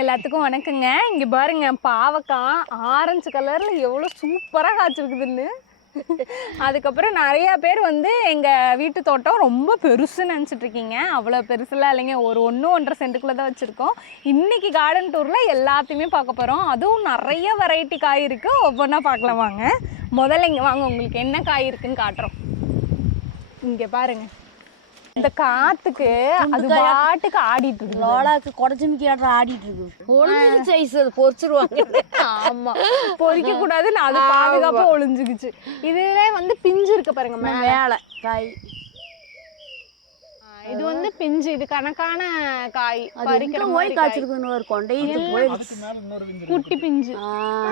எல்லாத்துக்கும் வணக்கங்க. இங்க பாருங்க, பாவக்காய் ஆரஞ்சு கலர்ல எவ்வளவு சூப்பரா காய்ச்சிருக்குதுன்னு. அதுக்கப்புறம் நிறைய பேர் வந்து எங்க வீட்டு தோட்டம் ரொம்ப பெருசுன்னு நினைச்சிட்டு இருக்கீங்க. அவ்வளவு பெருசுலாம் இல்லைங்க, ஒரு 1-1.5 சென்ட்டுக்குள்ள தான் வச்சிருக்கோம். இன்னைக்கு கார்டன் டூர்ல எல்லாத்தையுமே பார்க்க போறோம். அதுவும் நிறைய வெரைட்டி காய் இருக்கு, ஒவ்வொன்றா பார்க்கலாம் வாங்க. முதல்ல இங்க வாங்க, உங்களுக்கு என்ன காய் இருக்குன்னு காட்டுறோம். இங்க பாருங்க, இந்த காத்துக்கு அது பாட்டுக்கு ஆடிட்டு இருக்கு. லோடாக்கு கொடச்சமிக்கி ஆடிட்டு இருக்கு. ஒளிஞ்சு சைஸ் அது பொரிச்சிருவாங்க. ஆமா, பொரிக்க கூடாதுன்னு அது பாதுகாப்பா ஒளிஞ்சுக்குச்சு. இதுல வந்து பிஞ்சு இருக்கு பாருங்க மேல காய். இது வந்து பிஞ்சு, இது கணக்கான காய். பறிக்கிற போய் காய்ச்சிருக்குன்னு ஒரு கொண்டையிட்டு போயிடுச்சு. குட்டி பிஞ்சு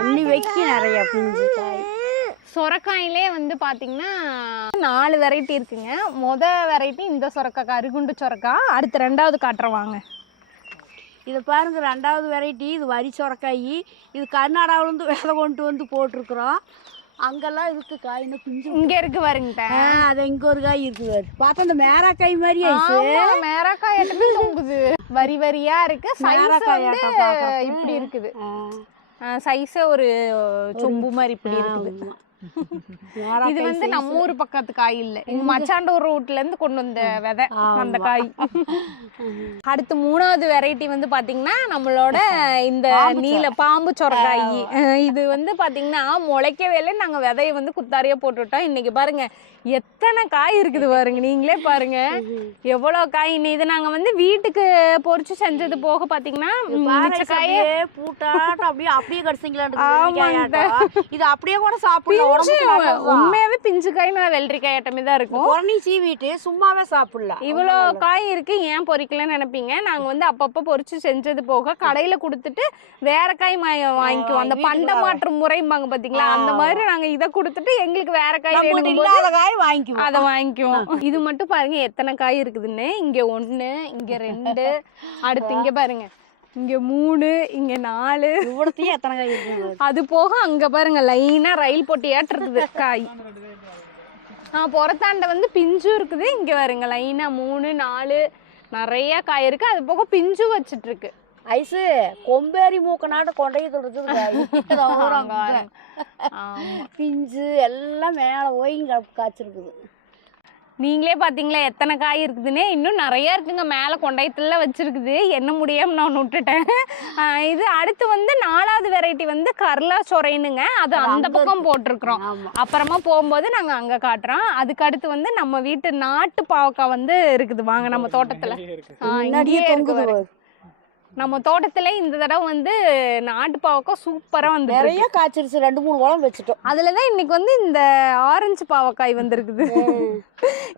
அன்னி வைக்க நிறைய பிஞ்சு காய். சொரக்காயிலே வந்து பாத்தீங்கன்னா 4 வெரைட்டி இருக்குங்க. வெரைட்டி இந்த சொரக்காய், கருகுண்டு சொரக்காய். அடுத்து 2வது காட்டுறேன் வாங்க. இதை பாருங்க, 2வது வெரைட்டி. இது வரி சொரக்காய். இது கர்நாடகாவிலேருந்து விதை கொண்டு வந்து போட்டிருக்கிறோம். அங்கெல்லாம் இருக்கு காய், இன்னும் பிஞ்சு இங்க இருக்கு பாருங்க. அது இங்க ஒரு காய் இருக்குது. பார்த்தா அந்த மேராக்காய் மாதிரி மேராக்காய் எட்டமே தொங்குது. வரி வரியா இருக்கு. இப்படி இருக்குது சைஸே ஒரு சொம்பு மாதிரி இப்படி இருக்குது. இது வந்து நம்ம ஊர் பக்கத்து காய் இல்ல, இது மச்சாண்டூர் ரூட்ல இருந்து கொண்டு வந்த விதை அந்த காய். அடுத்து 3வது வெரைட்டி வந்து பாத்தீங்கன்னா நம்மளோட இந்த நீல பாம்பு சொரக்காய். இது வந்து பாத்தீங்கன்னா முளைக்கவே இல்லை, நாங்க விதையை வந்து குத்தாரியா போட்டுவிட்டோம். இன்னைக்கு பாருங்க எத்தனை காய் இருக்குது பாருங்க, நீங்களே பாருங்க எவ்வளவு காய். இது நாங்க வந்து வீட்டுக்கு பொரிச்சு செஞ்சது போக பாத்தீங்கன்னா காயே பூட்டாட்டம் அப்படியே அப்படியே கடிச்சிங்களா. இது அப்படியே கூட சாப்பிடலாம். உண்மையாவே பிஞ்சு காய் நான் வெள்ளரிக்காய் ஐட்டமே தான் இருக்கும். உடனே சீவிட்டு சும்மாவே சாப்பிடலாம். இவ்வளவு காய் இருக்கு, ஏன் பொரிக்கலன்னு நினைப்பீங்க. நாங்க வந்து அப்பப்ப பொரிச்சு செஞ்சது போக கடையில கொடுத்துட்டு வேற காய் வாங்கிக்குவோம். அந்த பண்ட மாற்றம் முறைம்பாங்க பாத்தீங்களா, அந்த மாதிரி நாங்க இதை கொடுத்துட்டு எங்களுக்கு வேற காய் வேணும் அதை வாங்கிக்குவோம். இது மட்டும் பாருங்க எத்தனை காய் இருக்குதுன்னு. இங்க 1, இங்க 2, அடுத்து இங்க பாருங்க இங்க 3, இங்க 4. இவ்வளத்தையும் எத்தனை காய் இருக்கு. அது போக அங்க பாருங்க லைனா ரயில் போட்டியாட்டு இருக்குது காய். புறத்தாண்ட வந்து பிஞ்சு இருக்குது. இங்க பாருங்க லைனா 3, 4 நிறைய காய் இருக்கு. அது போக பிஞ்சு வச்சிட்டு இருக்கு. ஐசு கொம்பேரி மூக்க நாட்டு கொண்டையை தொடுறது பிஞ்சு எல்லாம் மேல போய் காய்ச்சிருக்குது. நீங்களே பாத்தீங்களா எத்தனை காய் இருக்குதுன்னு. இன்னும் நிறைய இருக்குங்க, மேல கொண்டாயத்துல வச்சிருக்குது. என்ன முடியாம நான் விட்டுட்டேன். இது அடுத்து வந்து 4வது வெரைட்டி வந்து கர்லா சொரைனுங்க. அது அந்த பக்கம் போட்டிருக்கிறோம். அப்புறமா போகும்போது நாங்க அங்க காட்டுறோம். அதுக்கு அடுத்து வந்து நம்ம வீட்டு நாட்டு பாவக்காய் வந்து இருக்குது வாங்க நம்ம தோட்டத்துல. நம்ம தோட்டத்துல இந்த தடவை வந்து நாட்டு பாவக்காய் சூப்பரா வந்து நிறைய காய்ச்சிருச்சு. 2-3 குளம் வச்சுட்டோம். அதுலதான் இன்னைக்கு வந்து இந்த ஆரஞ்சு பாவக்காய் வந்திருக்குது.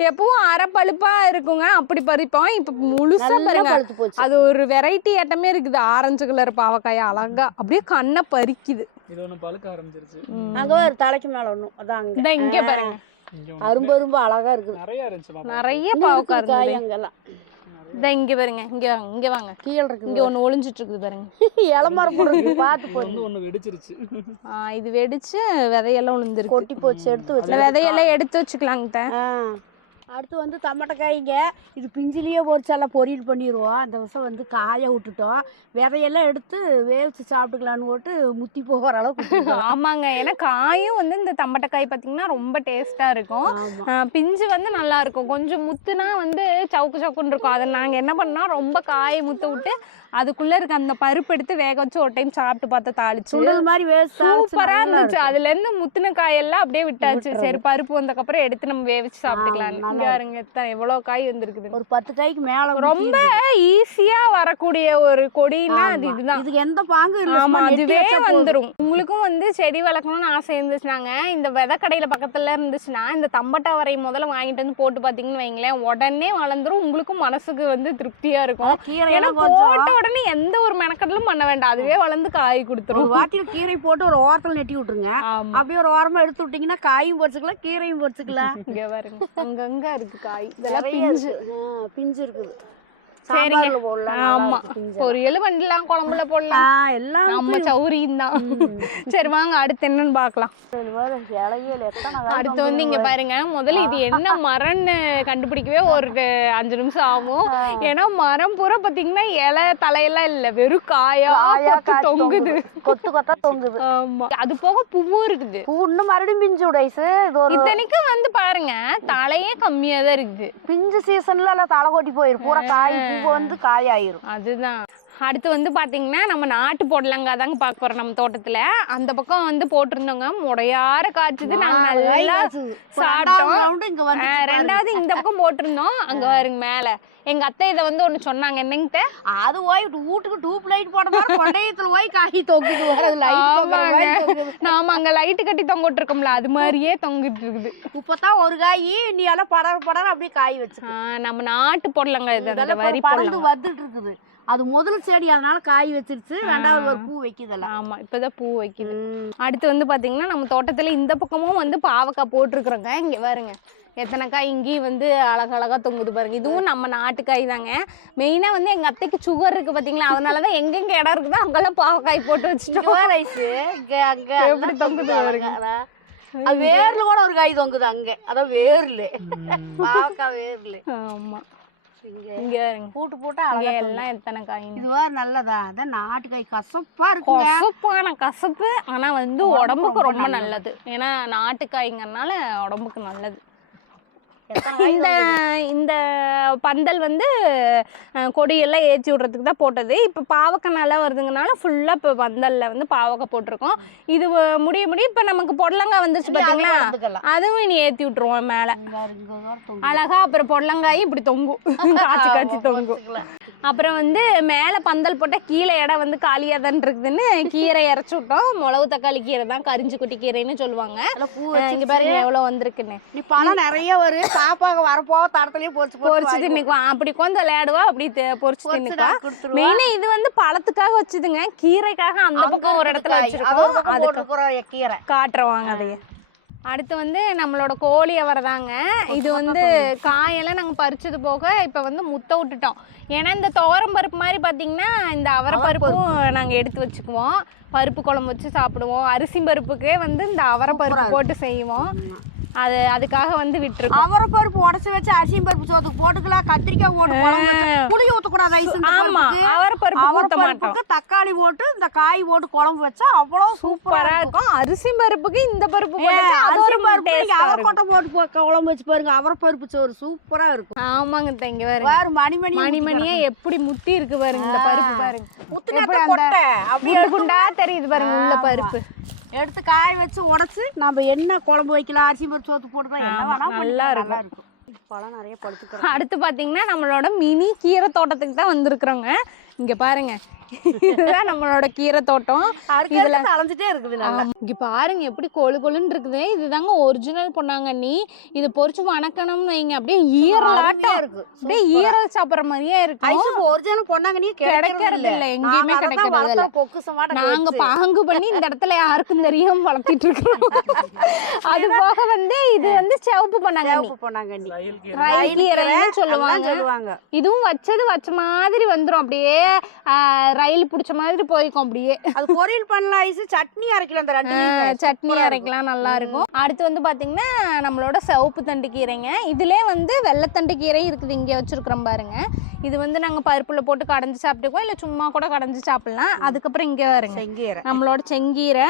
எப்பவும் அரை பழுப்பா இருக்குங்க, அப்படி பறிப்போம். இப்ப முழுசா பழுத்து போச்சு. அது ஒரு வெரைட்டி ஐட்டமே இருக்குது. ஆரஞ்சு கலர் பாவக்காய் அழகா அப்படியே கண்ணை பறிக்குது. இது ஒண்ணு பழுக்க ஆரம்பிச்சிருச்சு. அங்க ஒரு தலைக்கு மேல ஒண்ணும் அதான் இங்க பாருங்க, அரும்பு அழகா இருக்குது. நிறைய பாவக்காய் காய் அங்கெல்லாம். இங்க பாருங்க, இங்க வாங்க, கீழே இருக்கு. இங்க ஒண்ணு ஒளிஞ்சிட்டு இருக்குது பாருங்க. இளமரம் போடுறது பார்த்து போய் ஒண்ணு வெடிச்சிருச்சு. இது வெடிச்சு விதையெல்லாம் விழுந்துருக்கு, கொட்டி போச்சு. எடுத்து வச்சு விதையெல்லாம் எடுத்து வச்சுக்கலாங்கிட்ட. அடுத்து வந்து தமட்டைக்காய்ங்க. இது பிஞ்சிலேயே பொரிச்செல்லாம் பொரியல் பண்ணிடுவோம். அந்த வருஷம் வந்து காய விட்டுட்டோம். விதையெல்லாம் எடுத்து வேவிச்சு சாப்பிட்டுக்கலான்னு போட்டு முத்தி போகிற அளவுக்கு. ஆமாங்க, ஏன்னா காயும் வந்து இந்த தம்பட்டைக்காய் பார்த்தீங்கன்னா ரொம்ப டேஸ்டா இருக்கும். பிஞ்சு வந்து நல்லா இருக்கும். கொஞ்சம் முத்துனா வந்து சவுக்கு சவுக்குன்னு இருக்கும். அதை நாங்கள் என்ன பண்ணோம், ரொம்ப காயை முத்த விட்டு அதுக்குள்ள இருக்க அந்த பருப்பு எடுத்து வேக வச்சு ஒரு டைம் சாப்பிட்டு பார்த்து தாளிச்சு மாதிரி சூப்பரா இருந்துச்சு. அதுல இருந்து முத்தின காயெல்லாம் அப்படியே விட்டாச்சு. சரி பருப்பு வந்ததுக்கப்புறம் எடுத்து நம்ம வேவிச்சு சாப்பிட்டுக்கலாம். பாருங்க எவ்வளவு காய் வந்திருக்குது. ஒரு 10 காய்க்கு மேல. ரொம்ப ஈஸியா வரக்கூடிய ஒரு கொடினா அது இதுதான். இதுக்கு எந்த பாங்கு இல்ல. ஆமா, அதுவே வந்துரும். உங்களுக்கும் வந்து செடி வளர்க்கணும்னு ஆசை இருந்துச்சுனாங்க, இந்த விதை கடையில பக்கத்துல இருந்துச்சுன்னா இந்த தம்பட்டா வரை முதல்ல வாங்கிட்டு வந்து போட்டு பாத்தீங்கன்னு வைங்களேன், உடனே வளர்ந்துரும். உங்களுக்கும் மனசுக்கு வந்து திருப்தியா இருக்கும். ஏன்னா போட்ட உடனே எந்த ஒரு மெனக்கடலும் பண்ண வேண்டாம், அதுவே வளர்ந்து காய் கொடுத்துரும். வாட்டில கீரை போட்டு ஒரு ஓரத்துல நெட்டி விட்டுருங்க. அப்படியே ஒரு ஓரமா எடுத்து விட்டீங்கன்னா காயும் பொரிச்சுக்கலாம், கீரையும் பொரிச்சுக்கலாம். இங்க பாருங்க அங்கங்க இருக்கு காய். இதெல்லாம் பிஞ்சு இருக்குது. சாம்பார்ல போடலாம். ஆமா, பொரியல் பண்ணலாம், குழம்புல போடலாம், எல்லாம் நம்ம சௌரியம் தான். சரி வாங்க அடுத்து என்னன்னு பார்க்கலாம். அடுத்து வந்து இங்க பாருங்க, முதல்ல இது என்ன மரம்னு கண்டுபிடிக்கவே ஒரு 5 நிமிஷம் ஆகும். ஏன்னா மரம் பூரா பாத்தீங்கன்னா இலை தலையெல்லாம் இல்ல, வெறும் காயா தொங்குது, கொத்து கொத்தா தொங்குது. ஆமா, அது போக பூவும் இருக்குது. பூ இன்னும் மறுபடியும் பிஞ்சு உடைசு. இத்தனைக்கும் வந்து பாருங்க தலையே கம்மியா தான் இருக்குது. பிஞ்சு சீசன்ல எல்லாம் தலை கொட்டி போயிரும், பூரா காய் பூ வந்து காயாயிரும். அதுதான். அடுத்து வந்து பாத்தீங்கன்னா நம்ம நாட்டு பொடலங்காய் தாங்க பார்க்க போறோம். நம்ம தோட்டத்துல அந்த பக்கம் வந்து போட்டிருந்தோங்க, முடையார காய்ச்சது, நாங்க நல்லா சாப்பிட்டோம். ரெண்டாவது இந்த பக்கம் போட்டிருந்தோம், அங்க பாருங்க மேல எங்க அத்தை இதை வந்து ஒண்ணு சொன்னாங்க. என்னங்கிட்ட அது போய் வீட்டுக்கு டியூப் லைட் போட மாதிரி கொண்டையத்துல போய் காய் தொங்குது. நாம அங்க லைட் கட்டி தொங்கிட்டு இருக்கோம்ல, அது மாதிரியே தொங்கிட்டு இருக்குது. இப்பதான் ஒரு காய் நீ எல்லாம் படர அப்படியே காய் வச்சு. நம்ம நாட்டு பொடலங்காய் இது, அந்த வரி பறந்து வந்துட்டு இருக்குது. அது முதல் செடி, அதனால காய் வச்சிருச்சு. ரெண்டாவது ஒரு பூ வைக்குதுல்ல. ஆமா, இப்பதான் பூ வைக்குது. அடுத்து வந்து பாத்தீங்கன்னா நம்ம தோட்டத்துல இந்த பக்கமும் வந்து பாவக்காய் போட்டிருக்கிறோங்க. இங்க பாருங்க எத்தனை காய் இங்கேயும் வந்து அழகழகா தொங்குது பாருங்க. இதுவும் நம்ம நாட்டுக்காய் தாங்க. மெயினா வந்து எங்க அத்தைக்கு சுகர் இருக்கு பாத்தீங்களா, அதனாலதான் எங்கெங்க இடம் இருக்குதோ அங்கெல்லாம் பாவக்காய் போட்டு வச்சுட்டோம். எப்படி தொங்குது பாருங்க. அது வேர்ல கூட ஒரு காய் தொங்குது அங்க, அதான் வேர்ல பாவக்காய் வேர்ல. ஆமா, இங்க போட்டு போட்டா எல்லாம் எத்தனை காய். இதுவா நல்லதா? அதான் நாட்டுக்காய் கசப்பா இருக்கு. கசப்பான கசப்பு, ஆனா வந்து உடம்புக்கு ரொம்ப நல்லது. ஏன்னா நாட்டுக்காய்ங்கறனால உடம்புக்கு நல்லது. இந்த இந்த பந்தல் வந்து கொடியெல்லாம் ஏற்றி விடுறதுக்கு தான் போட்டது. இப்போ பாவக்காய் நல்லா வருதுங்கனால ஃபுல்லாக இப்போ பந்தலில் வந்து பாவக்காய் போட்டிருக்கோம். இது முடிய இப்போ நமக்கு பொடலங்காய் வந்துருச்சு பார்த்தீங்களா, அதுவும் இனி ஏற்றி விட்டுருவோம் மேலே அழகா. அப்புறம் பொடலங்காய் இப்படி தொங்கும், காய்ச்சி காய்ச்சி தொங்கும். அப்புறம் வந்து மேலே பந்தல் போட்டால் கீழே இடம் வந்து காலியாக தான் இருக்குதுன்னு கீரை இறச்சி விட்டோம். மிளகு தக்காளி கீரை தான், கரிஞ்சு குட்டி கீரைன்னு சொல்லுவாங்க. இங்கே பாருங்க எவ்வளோ வந்திருக்குன்னு. பழம் நிறைய வரும். பாப்பாங்க வரப்போ தரத்துலயே பொரிச்சு தின்னுக்குவா. அப்படி கொஞ்சம் விளையாடுவா, அப்படி பொரிச்சு தின்னுக்குவா. மெயினா இது வந்து பழத்துக்காக வச்சுதுங்க, கீரைக்காக அந்த பக்கம் ஒரு இடத்துல வச்சிருக்கோம். அதுக்கு கீரை காட்டுறவாங்க அதையே. அடுத்து வந்து நம்மளோட கோழி அவரை தாங்க. இது வந்து காயெல்லாம் நாங்கள் பறிச்சது போக இப்போ வந்து முத்த விட்டுட்டோம். ஏன்னா இந்த துவரம் பருப்பு மாதிரி பார்த்தீங்கன்னா இந்த அவரை பருப்பும் நாங்கள் எடுத்து வச்சுக்குவோம். பருப்பு குழம்பு வச்சு சாப்பிடுவோம். அரிசி பருப்புக்கே வந்து இந்த அவரை பருப்பு போட்டு செய்வோம். அதுக்காக வந்து விட்டுருக்கோம். அவரை பருப்பு உடச்சு வச்சு அரிசி பருப்பு சோத்துக்கு போட்டுக்கலாம். கத்திரிக்காய் போட்டு புளி ஊற்றக்கூடாது. ஆமா, அவரை பருப்பு ஊற்ற மாட்டோம். தக்காளி போட்டு இந்த காய் போட்டு குழம்பு வச்சா அவ்வளவு சூப்பரா இருக்கும். அரிசி பருப்புக்கு இந்த பருப்பு அவரை கொட்டை போட்டு குழம்பு வச்சு பாருங்க, அவரை பருப்பு சோறு சூப்பரா இருக்கும். ஆமாங்க, இங்க பாருங்க மணிமணியா எப்படி முத்தி இருக்கு பாருங்க. இந்த பருப்பு பாருங்க, அப்படியே குண்டா தெரியுது பாருங்க உள்ள பருப்பு. எடுத்து காய வச்சு உடச்சு நம்ம என்ன குழம்பு வைக்கலாம், அரிசி பருப்பு சோத்து போட்டுக்கலாம், நல்லா இருக்கும். பழம் நிறைய பழுத்துக்கிறோம். அடுத்து பாத்தீங்கன்னா நம்மளோட மினி கீரை தோட்டத்துக்கு தான் வந்திருக்கிறோங்க. இங்க பாருங்க, இதுதான் நம்மளோட கீரை தோட்டம். இதுல அலைஞ்சிட்டே இருக்குது. இங்க பாருங்க எப்படி கொழு கொழுன்னு இருக்குது. இதுதாங்க ஒரிஜினல் பொன்னாங்கண்ணி. இது பொரிச்சு வணக்கணும்னு வைங்க, அப்படியே ஈரலாட்டா இருக்கு, அப்படியே ஈரல் சாப்பிடுற மாதிரியே இருக்கு. ஒரிஜினல் பொன்னாங்கண்ணி கிடைக்கிறது இல்ல, எங்கேயுமே கிடைக்கிறது இல்ல. நாங்க பாங்கு பண்ணி இந்த இடத்துல யாருக்கும் தெரியாம வளர்த்திட்டு இருக்கோம். அது போக வந்து இது வந்து சிவப்பு பொன்னாங்கண்ணி, ரயில் கீரைன்னு சொல்லுவாங்க. இதுவும் வச்ச மாதிரி வந்துரும், அப்படியே ரயில் பிடிச்ச மாதிரி போய்க்கும். அப்படியே அது பொரியல் பண்ணலாம், சட்னி அரைக்கலாம். அந்த ரெண்டு சட்னி அரைக்கலாம், நல்லா இருக்கும். அடுத்து வந்து பாத்தீங்கன்னா நம்மளோட சிவப்பு தண்டு கீரைங்க. இதுல வந்து வெள்ளைத்தண்டு கீரை இருக்குது, இங்க வச்சிருக்கிறோம் பாருங்க. இது வந்து நாங்க பருப்புல போட்டு கடைஞ்சி சாப்பிட்டுக்குவோம், இல்ல சும்மா கூட கடைஞ்சி சாப்பிடலாம். அதுக்கப்புறம் இங்க வருங்க நம்மளோட செங்கீரை.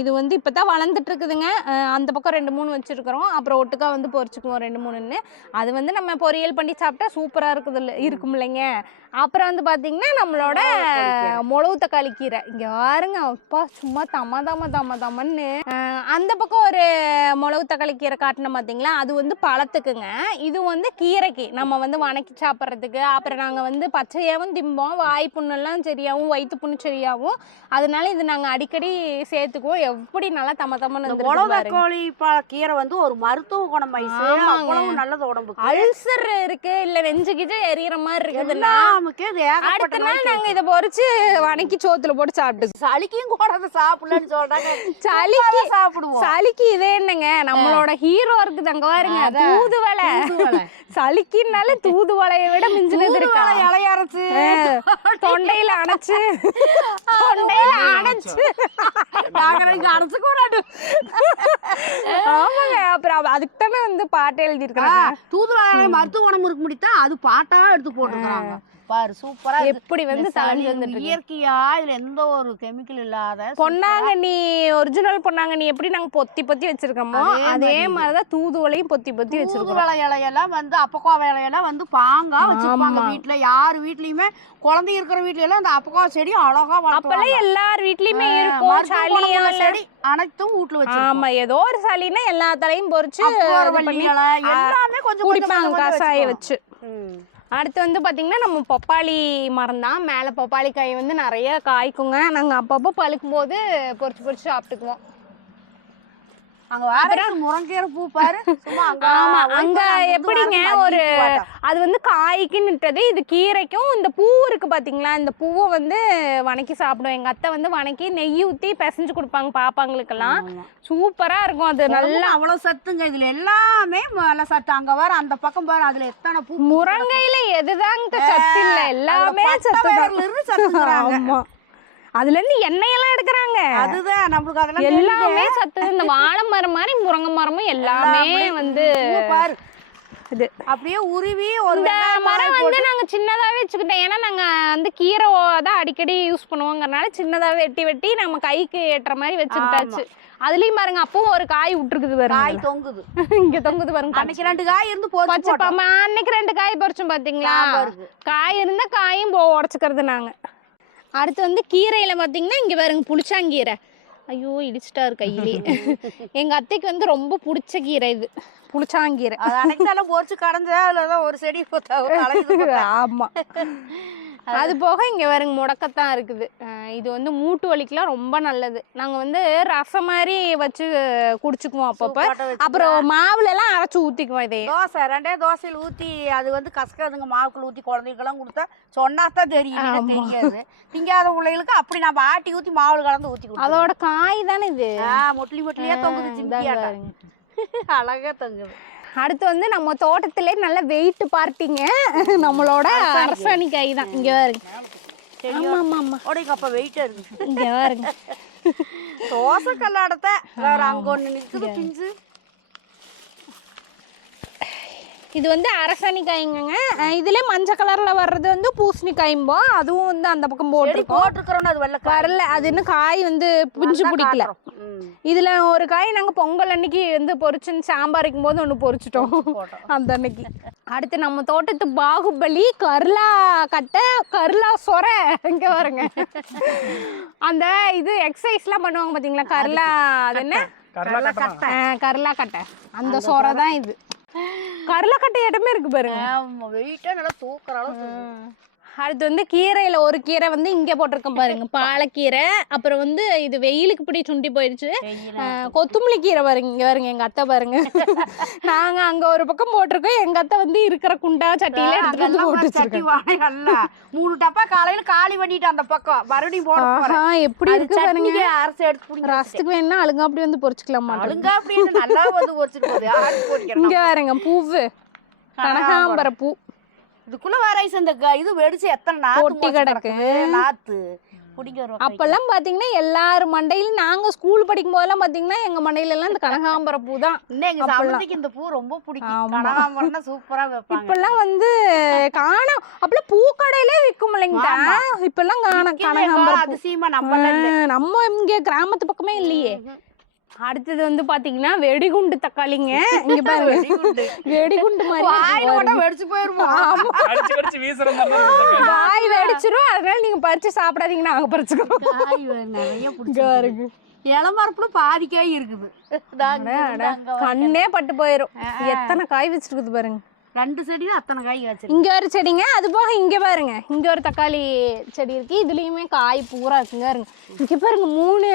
இது வந்து இப்பதான் வளர்ந்துட்டு இருக்குதுங்க. அந்த பக்கம் 2-3 வச்சிருக்கிறோம். அப்புறம் ஒட்டுக்கா வந்து பொரிச்சுக்குவோம் 2-3ன்னு. அது வந்து நம்ம பொரியல் பண்ணி சாப்பிட்டா சூப்பரா இருக்கும் இல்லைங்க. அப்புறம் வந்து பாத்தீங்கன்னா நம்மளோட மிளகு தக்காளி கீரை. இங்க பாருங்க, அப்பா சும்மா தமன்னு. அந்த பக்கம் ஒரு மிளகு தக்காளி கீரை காட்டின பாத்தீங்களா, அது வந்து பழத்துக்குங்க. இது வந்து கீரைக்கு நம்ம வந்து வணக்கி சாப்பிட்றதுக்கு. அப்புறம் நாங்க வந்து பச்சையாவும் திம்போம், வாய் புண்ணெல்லாம் சரியாகவும் வயிற்று புண்ணு சரியாகவும். அதனால இது நாங்க அடிக்கடி சேர்த்துக்குவோம். எப்படி நல்லா தமன்னு. மிளகு தக்காளி கீரை வந்து ஒரு மருத்துவ குணம், நல்லது உடம்புக்கு. அல்சர் இருக்கு, இல்ல நெஞ்சு கிஜ எரியற மாதிரி இருக்குதுன்னா அடுத்த நாள் நாங்க நாங்க இத பொரிச்சு வணக்கி சோத்துல போட்டு சாப்பிட்டு சளிக்கும் கூட அதை சாப்பிடலன்னு சொல்றாங்க. சளிக்கு சாப்பிடுவோம். சளிக்கு இதே என்னங்க நம்மளோட ஹீரோ இருக்குது அங்க பாருங்க தூதுவளை. சளிக்குனால தூதுவளையை விட மிஞ்சினது இருக்கா? இலைய அரைச்சு தொண்டையில அடைச்சு அரைச்சு கூடாது. ஆமாங்க. அப்புறம் அதுக்கு தானே வந்து பாட்டு எழுதி இருக்காங்க. தூதுவளை மருத்துவ குணம் இருக்கு முடித்தா அது பாட்டா எடுத்து போட்டுருக்காங்க பாரு. சூப்பரா எப்படி வந்து தலைஞ்சு வந்துட்டு இயற்கையா இதுல எந்த ஒரு கெமிக்கல் இல்லாத பொன்னாங்கண்ணி ஒரிஜினல் பொன்னாங்கண்ணி எப்படி நாங்க பொத்தி பொத்தி வச்சிருக்கோமோ அதே மாதிரிதான் தூதுவளையும் பொத்தி பொத்தி வச்சிருக்கோம். தூதுவளை இலையெல்லாம் வந்து அப்பக்கோவ இலையெல்லாம் வந்து பாங்கா வச்சிருப்பாங்க வீட்டுல. யாரு வீட்லயுமே குழந்தை இருக்கிற வீட்ல எல்லாம் அந்த அப்பக்கோவ செடி அழகா அப்பெல்லாம் எல்லார் வீட்லயுமே இருக்கும். செடி அனைத்தும் வீட்டுல வச்சு. ஆமா, ஏதோ ஒரு சளின்னா எல்லா தலையும் பொறிச்சு எல்லாமே கொஞ்சம் குடிப்பாங்க கசாய வச்சு. அடுத்து வந்து பாத்தீங்கன்னா நம்ம பப்பாளி மரம் தான். மேல பப்பாளி காய் வந்து நிறைய காய்க்குங்க. நாங்க அப்பப்போ பழுக்கும் போது பொறிச்சு பொறிச்சு சாப்பிட்டுக்குவோம். அங்க வர முருங்கீரை பூ பாரு. ஆமா, அங்க எப்படிங்க ஒரு அது வந்து காய்க்கு நிட்டது. இது கீரைக்கும். இந்த பூ இருக்கு பாத்தீங்களா, இந்த பூவை வந்து வணக்கி சாப்பிடுவோம். எங்க அத்தை வந்து வணக்கி நெய் ஊத்தி பிசைஞ்சு கொடுப்பாங்க பாப்பாங்களுக்கெல்லாம். சூப்பரா இருக்கும் அது. நல்லா அவ்வளவு சத்துங்க இதுல. எல்லாமே நல்ல சத்து. அங்க வர அந்த பக்கம் பாரு, அதுல எத்தனை பூ. முருங்கையில எதுதாங்க சத்து இல்ல, எல்லாமே சத்து. ஆமா, அதுல இருந்து எண்ணெயெல்லாம் எடுக்கிறாங்க. அதுதான் நம்மளுக்கு அதெல்லாம் எல்லாமே சத்து. இந்த வாழை மரம் மாதிரி முருங்கை மரமும் எல்லாமே வந்து பாரு இது அப்படியே உருவி ஒரு இந்த மரம் வந்து நாங்க சின்னதாவே வச்சுக்கிட்டோம். ஏன்னா நாங்க வந்து கீரை தான் அடிக்கடி யூஸ் பண்ணுவோங்கிறனால சின்னதாவே வெட்டி வெட்டி நம்ம கைக்கு ஏற்ற மாதிரி வச்சுக்கிட்டாச்சு. அதுலயும் பாருங்க அப்பவும் ஒரு காய் விட்டுருக்குது பாருங்க. காய் தொங்குது. இங்க தொங்குது பாருங்க. அன்னைக்கு 2 காய் இருந்து பச்சைப்பாமா அன்னைக்கு 2 காய் பறிச்சோம் பாத்தீங்களா. காய் இருந்தா காயும் உடச்சுக்கிறது நாங்க. அடுத்து வந்து கீரையில பாத்தீங்கன்னா இங்க பாருங்க புளிச்சாங்கீரை. ஐயோ இடிச்சிட்டாரு கையிலே. எங்க அத்தைக்கு வந்து ரொம்ப பிடிச்ச கீரை இது புளிச்சாங்கீரை. அன்னைக்கு பொறிச்சு கடைஞ்சா அதுலதான் ஒரு செடி. ஆமா. அது போக இங்க பாருங்க முடக்கத்தான் இருக்குது. இது வந்து மூட்டு வலிக்கெல்லாம் ரொம்ப நல்லது. நாங்க வந்து ரசம் மாதிரி வச்சு குடிச்சுக்குவோம் அப்பப்ப. அப்புறம் மாவுல எல்லாம் அரைச்சு ஊத்திக்குவோம். இதே தோசை 2 தோசையில் ஊத்தி அது வந்து கசக்காதுங்க. மாவுக்குள்ள ஊத்தி குழந்தைகளுக்கெல்லாம் கொடுத்தா சொன்னாதான் தெரியும். தெரியாது திங்காத பிள்ளைகளுக்கு அப்படி நம்ம ஆட்டி ஊத்தி மாவுல கலந்து ஊத்தி. அதோட காய் தானே இது. மொட்லி மொட்லியா தொங்குது. அழகா தொங்குது. அடுத்து வந்து நம்ம தோட்டத்திலே நல்ல வெயிட் பார்ட்டிங்க நம்மளோட அரசாணிக்காய் தான். இங்க பாருங்க. ஆமா ஆமா ஆமா, அப்ப வெயிட்டா இருக்கு. இங்க பாருங்க. தோசை கல்லாடத்தை வேற அங்க ஒண்ணு நிக்குது பிஞ்சு. இது வந்து அரசாணிக்காய்ங்க. இதுல மஞ்சள் கலர்ல வர்றது வந்து பூசணிக்காயும்போ. அதுவும் வந்து அந்த பக்கம் போட்டுருக்கோம். அது வரல, அது இன்னும் காய் வந்து பிஞ்சு பிடிக்கல. இதுல ஒரு காய் நாங்க பொங்கல் அன்னைக்கு வந்து பொரிச்சுன்னு சாம்பார் வைக்கும் போது ஒண்ணு பொரிச்சிட்டோம் அந்த அன்னைக்கு. அடுத்து நம்ம தோட்டத்து பாகுபலி கருலா கட்டை, கருலா சொர. இங்க பாருங்க. அந்த இது எக்ஸசைஸ் எல்லாம் பண்ணுவாங்க பாத்தீங்களா, கருலா. அது என்ன கருலா கட்டை. அந்த சொர தான் இது. கருளைக்கட்டை இடமே இருக்கு பாருங்க. வெயிட்டா நல்லா தூக்குறால. அடுத்து வந்து கீரையில ஒரு கீரை வந்து இங்க போட்டிருக்கோம் பாருங்க, பாலக்கீரை. அப்புறம் வந்து இது வெயிலுக்கு இப்படி சுண்டி போயிடுச்சு. கொத்தமல்லி கீரை பாருங்க. இங்க பாருங்க எங்க அத்தை பாருங்க. நாங்க அங்க ஒரு பக்கம் போட்டிருக்கோம். எங்க அத்தை வந்து இருக்கிற குண்டா சட்டியில எடுத்துட்டு வந்து போட்டு வச்சிருக்காங்க. 3 டப்பா காலையில காலி பண்ணிட்டு அந்த பக்கம் மறுபடியும் போடுறோம். எப்படி இருக்கு பாருங்க. அரைச்சு எடுத்து ரசத்துக்கு வேணா அழுங்கா அப்படி வந்து பொரிச்சுக்கலாமா. அழுங்கா அப்படி நல்லா வந்து பொரிச்சுட்டு. இங்க பாருங்க பூவு கனகாம்பர பூ. இதுக்குள்ள வேற இந்த இது வெடிச்சு எத்தனை நாத்து கிடக்கு. நாத்து அப்பெல்லாம் பாத்தீங்கன்னா எல்லாரும் மண்டையிலும் நாங்க ஸ்கூல் படிக்கும் போதெல்லாம் பாத்தீங்கன்னா எங்க மண்டையில எல்லாம் இந்த கனகாம்பர பூ தான். இந்த பூ ரொம்ப பிடிக்கும். கனகாம்பரம்னா சூப்பரா வைப்பாங்க. இப்பெல்லாம் வந்து காணோம். அப்பெல்லாம் பூக்கடையிலே விற்கும் இல்லைங்கடா. இப்பெல்லாம் கனகாம்பர அதிசயமா நம்ம இங்க கிராமத்து பக்கமே இல்லையே. அடுத்தது வந்து பாத்தீங்கன்னா வெடிகுண்டு தக்காளிங்க. இங்க பாருங்க வெடிகுண்டு மாதிரி வெடிச்சு போயிருவோம். காய் வெடிச்சிரும். அதனால நீங்க பறிச்சு சாப்பிடாதீங்க, நாங்க பறிச்சுக்கிறோம். இளமரப்புல பாதி காய் இருக்குது. கண்ணே பட்டு போயிரும். எத்தனை காய் வச்சிருக்குது பாருங்க. 2 செடியில அத்தனை காய் காய்ச்சி. இங்க ஒரு செடிங்க. அது போக இங்க பாருங்க, இங்க ஒரு தக்காளி செடி இருக்கு. இதுலயுமே காய் பூரா இருக்குங்க. இங்க பாருங்க 3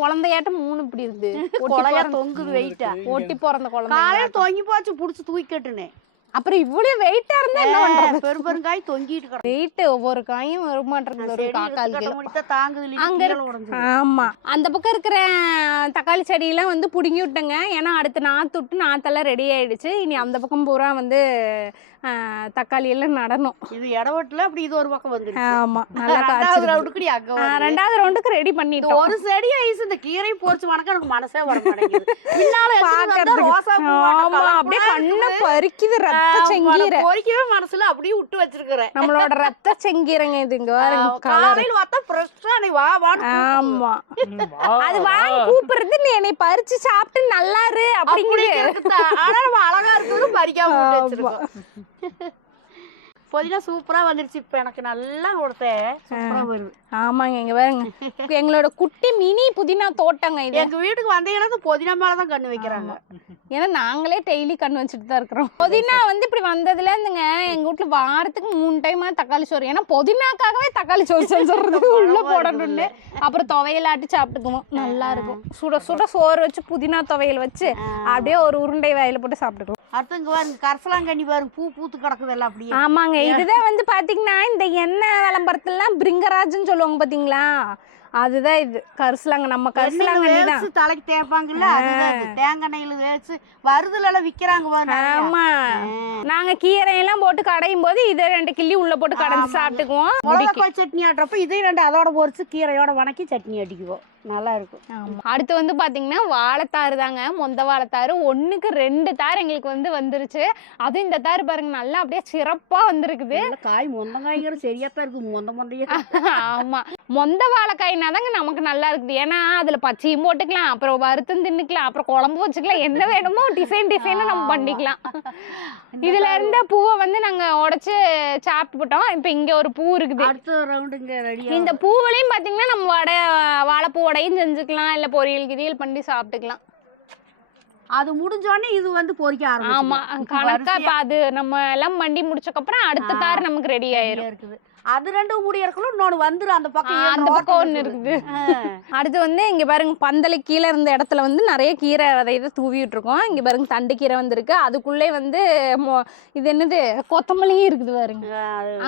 குழந்தையாட்டம் 3 இப்படி இருக்குது. தொங்குது வெயிட்டா. ஒட்டி பிறந்த குழந்தை. காலையில தொங்கி போச்சு புடிச்சு தூக்கி கட்டுனே. அப்புறம் இவ்வளவு வெயிட்டா இருந்தா என்ன பண்றது? பெருங்காய் தொங்கிட்டு கிடக்கு. வெயிட் ஒவ்வொரு காயும் வரமாட்டேங்குது. ஒரு காக்கால் கிலோ தாங்குது அங்க. ஆமா, அந்த பக்கம் இருக்கிற தக்காளி செடியெல்லாம் வந்து புடுங்கி விட்டேங்க. ஏன்னா அடுத்து நாத்து விட்டு நாத்தெல்லாம் ரெடி ஆயிடுச்சு. இனி அந்த பக்கம் பூரா வந்து தக்காளி எல்லாம் நடணும். இது இடவட்டுல அப்படி இது ஒரு பக்கம் வந்துருச்சு. ஆமா, நல்லா ரெண்டாவது ரவுண்டுக்கு அங்க ரெண்டாவது ரவுண்டுக்கு ரெடி பண்ணிட்டோம். ஒரு செடி ஐஸ் இந்த கீரை போச்சு வணக்கம் எனக்கு மனசே வர மாட்டேங்குது. ரோசா பூ அப்படியே கண்ணு பறிக்குது. ரத்த செங்கீரை பொறிக்கவே மனசுல அப்படியே விட்டு வச்சிருக்கிறேன். நம்மளோட ரத்த செங்கீரைங்க இது. இங்க காலையில பார்த்தா ஃப்ரெஷ்ஷா நீ வா வா. ஆமா, அது வாங்கி கூப்பிடுறது நீ என்னை பறிச்சு சாப்பிட்டு நல்லா இரு அப்படிங்கிறது. ஆனா நம்ம அழகா இருக்கிறது பறிக்காம விட்டு வச்சிருக்கோம். புதினா சூப்பரா வந்துருச்சு. இப்ப எனக்கு நல்லா சூப்பரா வருது. ஆமாங்க, இங்க பாருங்க எங்களோட குட்டி மினி புதினா தோட்டங்க இது. எங்க வீட்டுக்கு வந்தீங்கன்னா புதினா மேலதான் கண்ணு வைக்கிறாங்க. ஏன்னா நாங்களே டெய்லி கண்ணு வச்சுட்டு தான் இருக்கிறோம். புதினா வந்து இப்படி வந்ததுல இருந்துங்க எங்க வீட்டுல வாரத்துக்கு 3 டைமா தக்காளி சோறு. ஏன்னா புதினாக்காகவே தக்காளி சோறு செஞ்சுறது உள்ள போடணும்னு. அப்புறம் துவையல் ஆட்டி சாப்பிட்டுக்குவோம். நல்லா இருக்கும். சுட சுட சோறு வச்சு புதினா துவையல் வச்சு அப்படியே ஒரு உருண்டை வாயில போட்டு சாப்பிட்டுக்குவோம். அடுத்து இங்க பாருங்க கரிசலாங்கண்ணி பாருங்க பூ பூத்து கிடக்குது எல்லாம் அப்படியே. ஆமாங்க, இதுதான் வந்து பாத்தீங்கன்னா இந்த எண்ணெய் விளம்பரத்துலாம் பிரிங்கராஜ்னு சொல்லுவாங்க பாத்தீங்களா, அதுதான் இது கரிசலாங்க. நம்ம கரிசலாங்கண்ணி தான் தலைக்கு தேய்ப்பாங்கல்ல, அதுதான் தேங்காய் எண்ணெயில வேச்சு வருதுல எல்லாம் விக்கிறாங்க பாருங்க. ஆமா, நாங்க கீரை எல்லாம் போட்டு கடையும் போது இதை 2 கிள்ளி உள்ள போட்டு கடைஞ்சு சாப்பிட்டுக்குவோம். மிளகாய் சட்னி ஆட்டுறப்ப இதை 2 அதோட பொரிச்சு கீரையோட வணக்கி சட்னி அடிக்குவோம். நல்லா இருக்கும். அடுத்து வந்து பாத்தீங்கன்னா வாழைத்தாறு தாங்க. மொந்த வாழைத்தாறு 1க்கு 2 தார் எங்களுக்கு வந்து வந்துருச்சு. அதுவும் இந்த தாறு பாருங்க நல்லா அப்படியே சிறப்பா வந்திருக்குது. காய் மொந்தங்காய்ங்கிற சரியாத்தான் இருக்கு. மொந்தையா. ஆமா, மொந்த வாழைக்காய்னா தாங்க நமக்கு நல்லா இருக்குது. ஏன்னா அதுல பச்சையும் போட்டுக்கலாம், அப்புறம் வறுத்தும் தின்னுக்கலாம், அப்புறம் குழம்பு வச்சுக்கலாம், என்ன வேணுமோ டிசைன் நம்ம பண்ணிக்கலாம். இதுல இருந்த பூவை வந்து நாங்க உடைச்சு சாப்பிட்டு போட்டோம். இப்ப இங்க ஒரு பூ இருக்குது. அடுத்த ரவுண்டுங்க ரெடி. இந்த பூவிலையும் பாத்தீங்கன்னா நம்ம வாழைப்பூ வடையும் செஞ்சுக்கலாம், இல்ல பொரியல் கிரியல் பண்ணி சாப்பிட்டுக்கலாம். அது முடிஞ்சோடனே இது வந்து பொரிக்க ஆரம்பிக்கும். ஆமா, கணக்கா இப்ப அது நம்ம எல்லாம் மண்டி முடிச்சக்கப்புறம் அடுத்த தார் நமக்கு ரெடி ஆயிரும். இருக்குது. அது 2 மூடி இருக்கணும். இன்னொன்னு வந்துரும் அந்த பக்கம். அந்த பக்கம் ஒண்ணு இருக்குது. அடுத்து வந்து இங்க பாருங்க பந்தலை கீழே இருந்த இடத்துல வந்து நிறைய கீரை விதையை தூவிட்டு இருக்கோம். இங்க பாருங்க தண்டு கீரை வந்திருக்கு. அதுக்குள்ளே வந்து இது என்னது கொத்தமல்லியும் இருக்குது பாருங்க.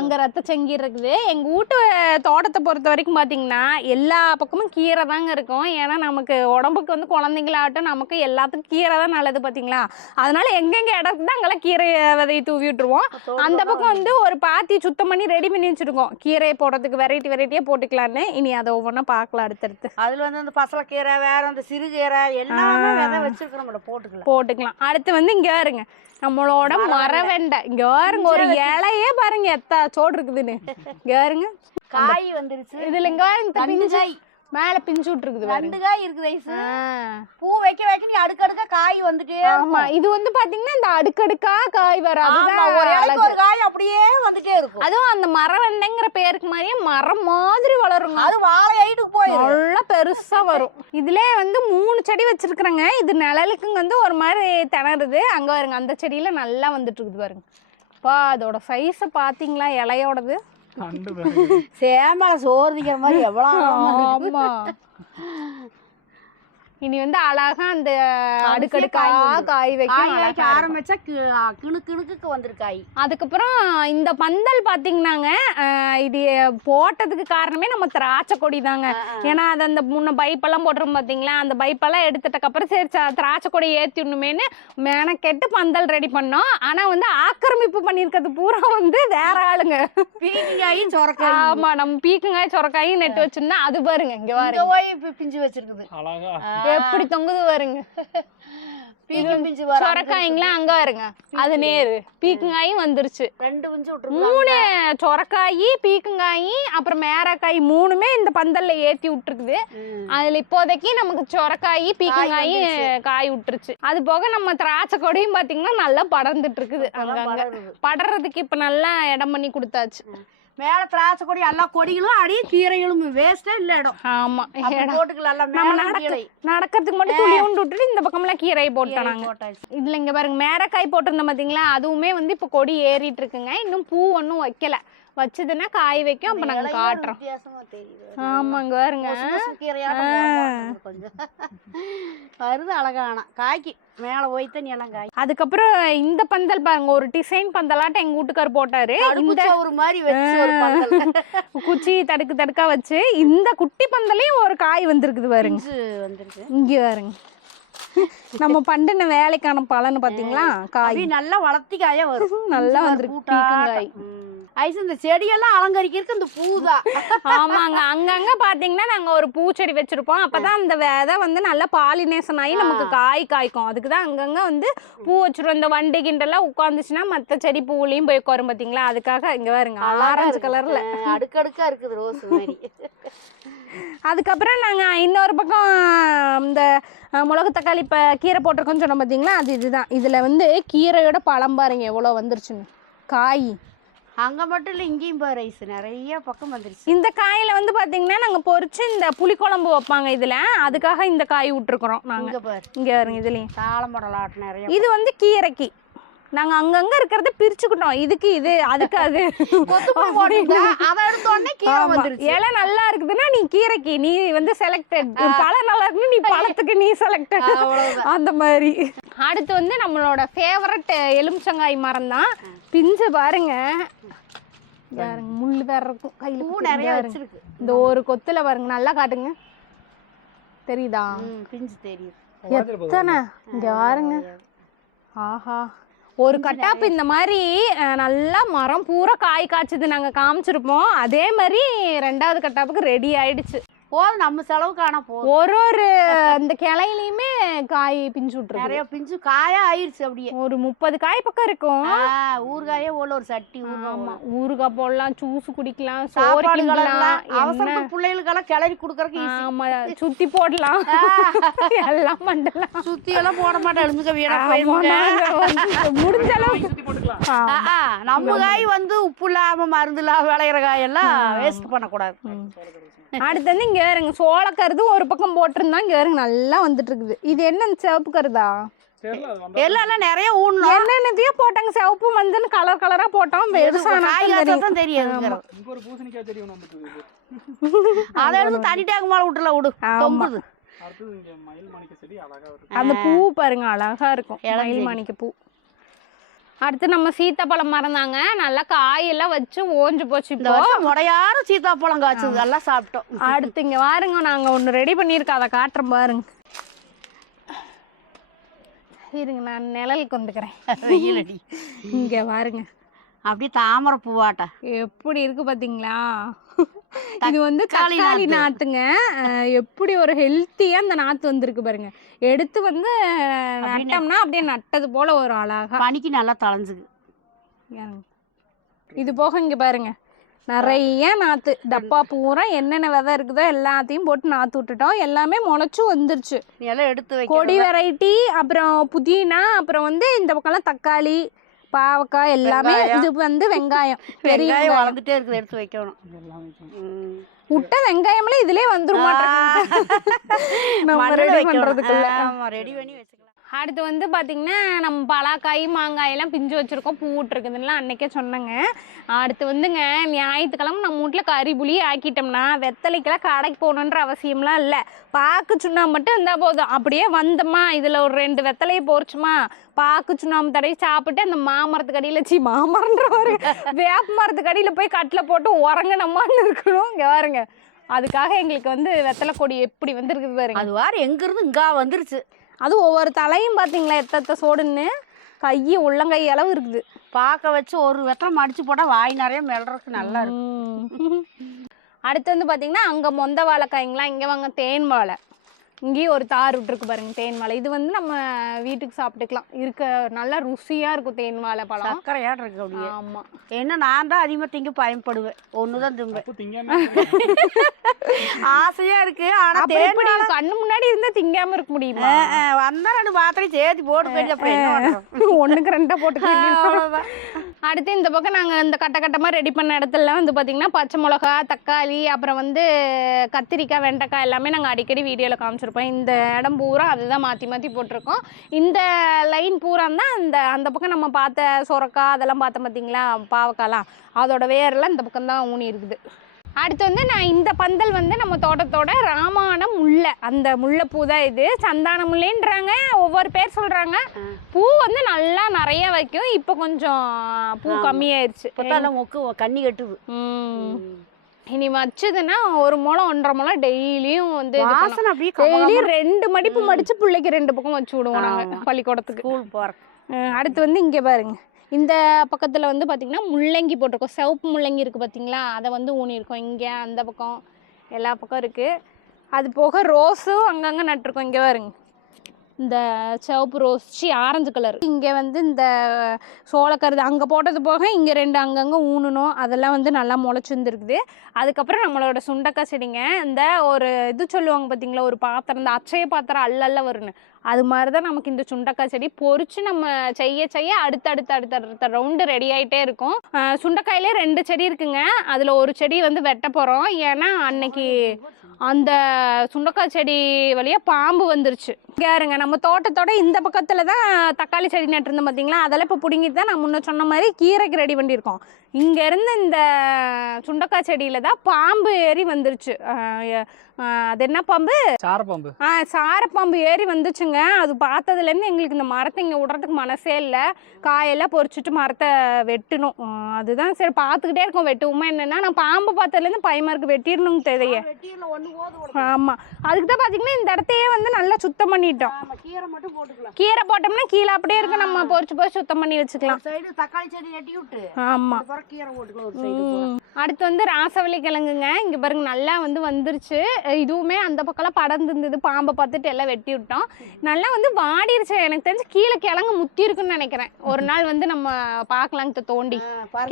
அங்க ரத்த செங்கீரை இருக்குது. எங்க வீட்டு தோட்டத்தை பொறுத்த வரைக்கும் பாத்தீங்கன்னா எல்லா பக்கமும் கீரை தாங்க இருக்கும். ஏன்னா நமக்கு உடம்புக்கு வந்து குழந்தைங்களாகட்டும் நமக்கு எல்லாத்துக்கும் கீரை தான் நல்லது பாத்தீங்களா. அதனால எங்கெங்க இடம் இருக்குதோ அங்கெல்லாம் கீரை விதையை தூவி விட்டுருவோம். அந்த பக்கம் வந்து ஒரு பாத்தி சுத்தம் பண்ணி ரெடி பண்ணி வச்சிருக்கோம். கீரையை போடுறதுக்கு வெரைட்டியா போட்டுக்கலான்னு. இனி அதை ஒவ்வொன்றா பார்க்கலாம் அடுத்தடுத்து. அதுல வந்து அந்த பசலக்கீரை வேற அந்த சிறுகீரை எல்லாமே விதை வச்சிருக்கிறோம், போட்டுக்கலாம். அடுத்து வந்து இங்க பாருங்க நம்மளோட மரவெண்டை. இங்க பாருங்க ஒரு இலையே பாருங்க எத்தா சோடு இருக்குதுன்னு. இங்க பாருங்க காய் வந்துருச்சு. இதுல இங்க பாருங்க பிஞ்சு மேல பிஞ்சு விட்டுருக்குது. 2 காய் இருக்குது. பூ வைக்க வைக்க நீ அடுக்கடுக்கா காய் வந்துட்டே. ஆமா, இது வந்து பாத்தீங்கன்னா இந்த அடுக்கடுக்கா காய் வராது. ஒரு காய் அப்படியே வந்துட்டே இருக்கும். அதுவும் அந்த மரவெண்டைங்கிற பேருக்கு மாதிரியே மரம் மாதிரி வளரும். அது வாழை ஐட்டுக்கு போய் நல்லா பெருசா வரும். இதுல வந்து 3 செடி வச்சிருக்கிறேங்க. இது நிழலுக்கு வந்து ஒரு மாதிரி திணறுது. அங்க பாருங்க அந்த செடியில நல்லா வந்துட்டு இருக்குது பாருங்க. அதோட சைஸ பாத்தீங்களா இலையோடது. சேமல சோறுதிக்கிற மாதிரி எவ்வளவு. ஆமா, இனி வந்து அழகா அந்த அடுக்கடுக்கா காய் வைக்க ஆரம்பிச்சா கிணுக்கு வந்துருக்காய். அதுக்கப்புறம் இந்த பந்தல் பாத்தீங்கன்னாங்க இது போட்டதுக்கு காரணமே நம்ம திராட்சை கொடி தாங்க. ஏன்னா அது அந்த முன்ன பைப்பெல்லாம் போட்டுரும் பாத்தீங்களா, அந்த பைப்பெல்லாம் எடுத்துட்டக்கு அப்புறம் சரி திராட்சை கொடி ஏத்திடணுமேனு மெனக்கெட்டு பந்தல் ரெடி பண்ணோம். ஆனா வந்து ஆக்கிரமிப்பு பண்ணிருக்கிறது பூரா வந்து வேற ஆளுங்க. பீக்கங்காயும் சொரக்காய். ஆமா, நம்ம பீக்கங்காய் சொரக்காயும் நெட்டு வச்சிருந்தா அது பாருங்க இங்க பாருங்க பிஞ்சு வச்சிருக்குது. எப்படி தொங்குது பாருங்க. சொரக்காய்ங்களா அங்க பாருங்க அது நேரு பீக்கங்காயும் வந்துருச்சு. 2 பிஞ்சு 3 சொரக்காய் பீக்கங்காய் அப்புறம் மேரக்காய் 3மே இந்த பந்தல்ல ஏத்தி விட்டுருக்குது. அதுல இப்போதைக்கு நமக்கு சொரக்காய் பீக்கங்காய் காய் விட்டுருச்சு. அது போக நம்ம திராட்சை கொடியும் பாத்தீங்கன்னா நல்லா படர்ந்துட்டு இருக்குது. அங்கங்க படறதுக்கு இப்ப நல்லா இடம் பண்ணி கொடுத்தாச்சு. மேல திராட்சை கொடி எல்லா கொடிகளும் அடி கீரைகளும் வேஸ்டா இல்ல இடம். ஆமா, போட்டுக்கலாம். நடக்கிறதுக்கு மட்டும் துளி உண்டு விட்டுட்டு இந்த பக்கம்லாம் கீரை போட்டோம் நாங்க. இதுல இங்க பாருங்க மேரக்காய் போட்டிருந்தோம் பாத்தீங்களா, அதுவுமே வந்து இப்ப கொடி ஏறிட்டு இருக்குங்க. இன்னும் பூ ஒன்னும் வைக்கல. வச்சதுன்னா காய் வைக்கும். அப்ப நாங்க காட்டுறோம். வித்தியாசமா தெரியுது. ஆமாங்க பாருங்க. கொஞ்சம் வருது அழகான காய்க்கு மேல போய்த்த நீ எல்லாம் காய். அதுக்கப்புறம் இந்த பந்தல் பாருங்க, ஒரு டிசைன் பந்தலாட்டம் எங்க வீட்டுக்கார் போட்டாரு. இந்த ஒரு மாதிரி வச்சு ஒரு பந்தல் குச்சி தடுக்கு தடுக்கா வச்சு இந்த குட்டி பந்தலையும் ஒரு காய் வந்திருக்குது பாருங்க. வந்துருக்கு இங்க பாருங்க. நம்ம பண்ணின வேலைக்கான பலன் பாத்தீங்களா? காய் நல்லா வளர்த்தி காயா வரும். நல்லா வந்திருக்கு காய். ஐஸ் இந்த செடியெல்லாம் அலங்கரிக்கிறதுக்கு இந்த பூதான். ஆமாங்க, அங்கங்க பாத்தீங்கன்னா நாங்க ஒரு பூச்செடி வச்சிருப்போம். அப்பதான் அந்த விதை வந்து நல்லா பாலினேஷன் ஆகி நமக்கு காய் காய்க்கும். அதுக்குதான் அங்கங்க வந்து பூ வச்சிருவோம். இந்த வண்டி கிண்டெல்லாம் உட்காந்துச்சுன்னா மத்த செடி பூலையும் போய் உட்காரும் பாத்தீங்களா? அதுக்காக இங்க பாருங்க ஆரஞ்சு கலர்ல அடுக்கடுக்கா இருக்குது ரோஸ் மாதிரி. அதுக்கப்புறம் நாங்க இன்னொரு பக்கம் இந்த மிளகு தக்காளி இப்ப கீரை போட்டிருக்கோம்னு சொன்னோம் பாத்தீங்களா? அது இதுதான். இதுல வந்து கீரையோட பழம் பாருங்க எவ்வளவு வந்துருச்சுன்னு காய். அங்க மட்டும் இல்ல, இங்கேயும் பாரு ஐஸ் நிறைய பக்கம் வந்துருச்சு. இந்த காயில வந்து பாத்தீங்கன்னா நாங்க பொரிச்சு இந்த புளிக்குழம்பு வைப்பாங்க இதுல, அதுக்காக இந்த காய் விட்டுருக்குறோம் நாங்க. இங்க பாரு, இங்க பாருங்க இதுலயும் தாளம்படலாட்டு நிறைய. இது வந்து கீரைக்கு நாங்க அங்கங்க இருக்கிறத பிரிச்சுக்கிட்டோம். இதுக்கு இது, அதுக்கு அது. இலை நல்லா இருக்குதுன்னா நீ கீரைக்கு நீ வந்து செலக்டட், பழம் நல்லா இருக்குன்னு நீ பழத்துக்கு நீ செலக்டட், அந்த மாதிரி. அடுத்து வந்து நம்மளோட ஃபேவரட் எலுமிச்சங்காய் மரம் தான். பிஞ்சு பாருங்க, முள்ளு வேற இருக்கும் கையில. பூ நிறைய வச்சிருக்கு. இந்த ஒரு கொத்துல பாருங்க, நல்லா காட்டுங்க, தெரியுதா? பிஞ்சு தெரியுது. எத்தனை இங்க பாருங்க. ஆஹா, ஒரு கட்டாப்பு இந்த மாதிரி நல்லா மரம் பூரா காய் காய்ச்சது நாங்க காமிச்சிருப்போம். அதே மாதிரி ரெண்டாவது கட்டாப்புக்கு ரெடி ஆயிடுச்சு. போதும், நம்ம செலவு காண போதும். ஒரு ஒரு அந்த கிளையிலயுமே காய் பிஞ்சு விட்டுருக்கு. நிறைய பிஞ்சு காயா ஆயிடுச்சு. அப்படியே ஒரு 30 காய் பக்கம் இருக்கும். ஊறுகாயே போல ஒரு சட்டி. ஆமா, ஊறுகாய் போடலாம், ஜூஸ் குடிக்கலாம், சோறு கிண்டலாம், அவசரத்துக்கு பிள்ளைகளுக்கெல்லாம் கிளறி குடுக்கறதுக்கு. ஆமா, சுத்தி போடலாம், எல்லாம் பண்ணலாம். சுத்தி எல்லாம் போட மாட்டேன், எலுமிச்சை வீடா முடிஞ்ச அளவுக்கு நம்ம காய் வந்து உப்பு இல்லாம மருந்து இல்லாம விளையிற காயெல்லாம் வேஸ்ட் பண்ணக்கூடாது. அடுத்து வந்து இங்க வேறுங்க சோளக்கருது ஒரு பக்கம் போட்டிருந்தா இங்க வேறுங்க நல்லா வந்துட்டு இருக்குது. இது என்ன சிவப்பு கருதா? எல்லாம் நிறைய ஊனணும். என்னென்னதையோ போட்டாங்க, சிவப்பு மஞ்சள் கலர் கலரா போட்டோம். தான் தெரியாது. அதை எடுத்து தனி டேங்க் மேல விட்டுல விடு, தொங்குது. அந்த பூ பாருங்க அழகா இருக்கும், மயில் மாணிக்க பூ. அடுத்து நம்ம சீத்தாப்பழம் மரம் தாங்க. நல்லா காயெல்லாம் வச்சு ஓஞ்சு போச்சு. இப்போ முறையார சீத்தாப்பழம் காய்ச்சது, எல்லாம் சாப்பிட்டோம். அடுத்து இங்க பாருங்க, நாங்க ஒண்ணு ரெடி பண்ணிருக்கோம், அதை காட்டுறோம் பாருங்க. இருங்க, நான் நிழலுக்கு வந்துக்கிறேன். வெயிலடி. இங்க பாருங்க, அப்படியே தாமரை பூவாட்டா எப்படி இருக்கு பாத்தீங்களா? இது வந்து தக்காளி நாத்துங்க. எப்படி ஒரு ஹெல்த்தியா அந்த நாத்து வந்திருக்கு பாருங்க. எடுத்து வந்து நட்டோம்னா அப்படியே நட்டது போல ஒரு அழகா பனிக்கு நல்லா தளைஞ்சுது. இது போக இங்க பாருங்க நிறைய நாத்து, டப்பா பூரா என்னென்ன விதை இருக்குதோ எல்லாத்தையும் போட்டு நாத்து விட்டுட்டோம். எல்லாமே முளைச்சு வந்துருச்சு. எல்லாம் எடுத்து கொடி வெரைட்டி, அப்புறம் புதினா, அப்புறம் வந்து இந்த பக்கம்லாம் தக்காளி, பாவக்காய் எல்லாமே. இது வந்து வெங்காயம், பெரிய வளர்ந்துட்டே இருக்குது, எடுத்து வைக்கணும். விட்ட வெங்காயம்லாம் இதுலயே வந்துரும் ரெடி பண்ணி வச்சுக்கலாம். அடுத்து வந்து பாத்தீங்கன்னா நம்ம பலாக்காய் மாங்காய் எல்லாம் பிஞ்சு வச்சிருக்கோம், பூ விட்டுருக்குதுலாம் அன்னைக்கே சொன்னேங்க. அடுத்து வந்துங்க ஞாயிற்றுக்கிழமை நம்ம வீட்டில் கறி புளி ஆக்கிட்டோம்னா வெத்தலைக்கெல்லாம் கடைக்கு போகணுன்ற அவசியம்லாம் இல்லை. பாக்கு சுண்ணாம்பு மட்டும் இருந்தால் போதும். அப்படியே வந்தோமா, இதில் ஒரு 2 வெத்தலையை பொறிச்சுமா, பாக்கு சுண்ணாம்பு தடவி சாப்பிட்டு அந்த மாமரத்துக்கு அடியில் மாமரன்ற ஒரு வேப்ப மரத்துக்கு அடியில் போய் கட்டில் போட்டு உறங்கணுமான்னு இருக்கணும். இங்கே பாருங்க, அதுக்காக எங்களுக்கு வந்து வெத்தலை கொடி எப்படி வந்துருக்குது பாருங்க. அது வாரு எங்கிருந்து இங்கா வந்துருச்சு. அது ஒவ்வொரு தலையும் பார்த்தீங்களா எத்த சோடுன்னு, கையை உள்ளங்கை அளவு இருக்குது. பார்க்க வச்சு ஒரு வெத்தலை மடிச்சு போட்டால் வாய் நிறைய மெல்றதுக்கு நல்லா இருக்கும். அடுத்து வந்து பார்த்தீங்கன்னா அங்கே மொந்த வாழைக்காய்ங்களா, இங்கே வாங்க தேன் வாழை. இங்கேயும் ஒரு தார் விட்டுருக்கு பாருங்க, தேன் வாழை. இது வந்து நம்ம வீட்டுக்கு சாப்பிட்டுக்கலாம், இருக்க நல்லா ருசியாக இருக்கும் தேன் வாழை பழம். சக்கரையாக இருக்கு அப்படியே. ஆமாம், என்ன நான் தான் அதிகமாக திங்க பயன்படுவேன், ஒன்று தான் திம்பேன். ஆசையா இருக்கு, ஆனால் தேன் கண்ணு முன்னாடி இருந்தால் திங்காம இருக்க முடியுமா? வந்தா 2 மாத்திரையும் சேர்த்து போட்டு போயிட்டு அப்புறம் என்ன பண்ணுறோம், 1க்கு 2 போட்டு. அடுத்து இந்த பக்கம் நாங்கள் இந்த கட்டமாக ரெடி பண்ண இடத்துலலாம் வந்து பார்த்திங்கன்னா பச்சை மிளகா, தக்காளி, அப்புறம் வந்து கத்திரிக்காய், வெண்டைக்காய் எல்லாமே நாங்கள் அடிக்கடி வீடியோவில் காமிச்சிருப்போம். இந்த இடம் பூரா அதுதான் மாற்றி போட்டிருக்கோம். இந்த லைன் பூரா தான் அந்த பக்கம் நம்ம பார்த்த சொரக்காய் அதெல்லாம் பார்த்தோம் பார்த்தீங்களா, பாவக்காய்லாம், அதோட வேரெல்லாம் இந்த பக்கம் தான் ஊனி இருக்குது. அடுத்து வந்து நான் இந்த பந்தல் வந்து நம்ம தோட்டத்தோட ராமான முல்லை, அந்த முல்லைப்பூ தான் இது. சந்தான முல்லைன்றாங்க, ஒவ்வொரு பேர் சொல்கிறாங்க. பூ வந்து நல்லா நிறைய வைக்கும். இப்போ கொஞ்சம் பூ கம்மியாயிருச்சு. மொக்கு கண்ணி கட்டுது. இனி வச்சதுன்னா 1 முழம் 1.5 முழம் டெய்லியும் வந்து டெய்லியும் 2 மடிப்பு மடிச்சு பிள்ளைக்கு 2 பக்கம் வச்சு விடுவோம் நாங்கள் பள்ளிக்கூடத்துக்கு ஸ்கூல் போகிறோம். அடுத்து வந்து இங்கே பாருங்க, இந்த பக்கத்தில் வந்து பார்த்திங்கன்னா முள்ளங்கி போட்டிருக்கோம். சிவப்பு முள்ளங்கி இருக்குது பார்த்தீங்களா, அதை வந்து ஊனியிருக்கோம். இங்கே அந்த பக்கம் எல்லா பக்கம் இருக்குது. அது போக ரோஸும் அங்கங்கே நட்டிருக்கோம். இங்கே பாருங்க, இந்த சிவப்பு ரோஸ், ஆரஞ்சு கலர். இங்கே வந்து இந்த சோளக்கருது அங்கே போட்டது போக இங்கே 2 அங்கங்கே ஊனணும். அதெல்லாம் வந்து நல்லா முளைச்சிருந்துருக்குது. அதுக்கப்புறம் நம்மளோட சுண்டக்காய் செடிங்க, இந்த ஒரு இது சொல்லுவாங்க பார்த்தீங்களா, ஒரு பாத்திரம், இந்த அச்சய பாத்திரம் அல்ல வருன்னு, அது மாதிரி தான் நமக்கு இந்த சுண்டக்காய் செடி பொறிச்சு நம்ம செய்ய அடுத்த ரவுண்டு ரெடி ஆகிட்டே இருக்கும். சுண்டைக்காயிலே 2 செடி இருக்குங்க. அதில் ஒரு செடி வந்து வெட்ட போகிறோம். ஏன்னா அன்னைக்கு அந்த சுண்டக்காய் செடி வழியாக பாம்பு வந்துருச்சு. கேருங்க, நம்ம தோட்டத்தோட இந்த பக்கத்தில் தான் தக்காளி செடி நட்டுருந்தோம் பார்த்தீங்களா, அதெல்லாம் இப்போ பிடுங்கிட்டு தான் நான் முன்ன சொன்ன மாதிரி கீரைக்கு ரெடி பண்ணியிருக்கோம். இங்கேருந்து இந்த சுண்டக்காய் செடியில் தான் பாம்பு ஏறி வந்துருச்சு. அது என்ன பாம்பு? சாரப்பாம்பு. சாரப்பாம்பு ஏறி வந்துச்சுங்க. அது பார்த்ததுலேருந்து எங்களுக்கு இந்த மரத்தை இங்கே விடுறதுக்கு மனசே இல்லை. காயெல்லாம் பொறிச்சிட்டு மரத்தை வெட்டணும். அதுதான் சரி பார்த்துக்கிட்டே இருக்கோம், வெட்டுவோமா என்னென்னா. நான் பாம்பு பார்த்ததுலேருந்து பயமா இருக்கு, வெட்டிடணுங்க தேவையே. ஆமாம், அதுக்கு தான் பார்த்தீங்கன்னா இந்த இடத்தையே வந்து நல்லா சுத்தம் பண்ணிட்டோம். கீரை மட்டும் போட்டுக்கலாம். கீரை போட்டோம்னா கீழே அப்படியே இருக்கு, நம்ம பொறிச்சு சுத்தம் பண்ணி வச்சுக்கலாம். தக்காளி செடி நட்டி விட்டு ஆமாம். அடுத்து வந்து ராசவள்ளி கிழங்குங்க. இங்கே பாருங்க, நல்லா வந்து வந்துருச்சு. இதுவுமே அந்த பக்கம்லாம் படர்ந்து இருந்தது, பாம்பை பார்த்துட்டு எல்லாம் வெட்டி விட்டோம். நல்லா வந்து வாடிருச்சு. எனக்கு தெரிஞ்சு கீழே கிழங்கு முத்தி இருக்குன்னு நினைக்கிறேன். ஒரு நாள் வந்து நம்ம பார்க்கலாங்க, தோண்டி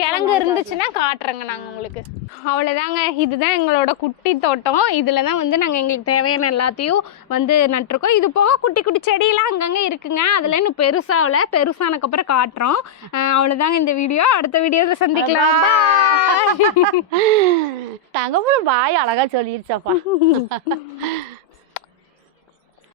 கிழங்கு இருந்துச்சுன்னா காட்டுறேங்க நாங்கள் உங்களுக்கு. அவ்வளோதாங்க, இதுதான் எங்களோட குட்டி தோட்டம். இதில் தான் வந்து நாங்கள் எங்களுக்கு தேவையான எல்லாத்தையும் வந்து நட்டுருக்கோம். இது போக குட்டி குட்டி செடியெல்லாம் அங்கங்கே இருக்குங்க. அதில் இன்னும் பெருசானக்கப்புறம் காட்டுறோம். அவ்வளோதாங்க இந்த வீடியோ. அடுத்த வீடியோவில் சந்திக்கலாம். தங்கமும் பாய் அழகா சொல்லிருச்சாப்பா.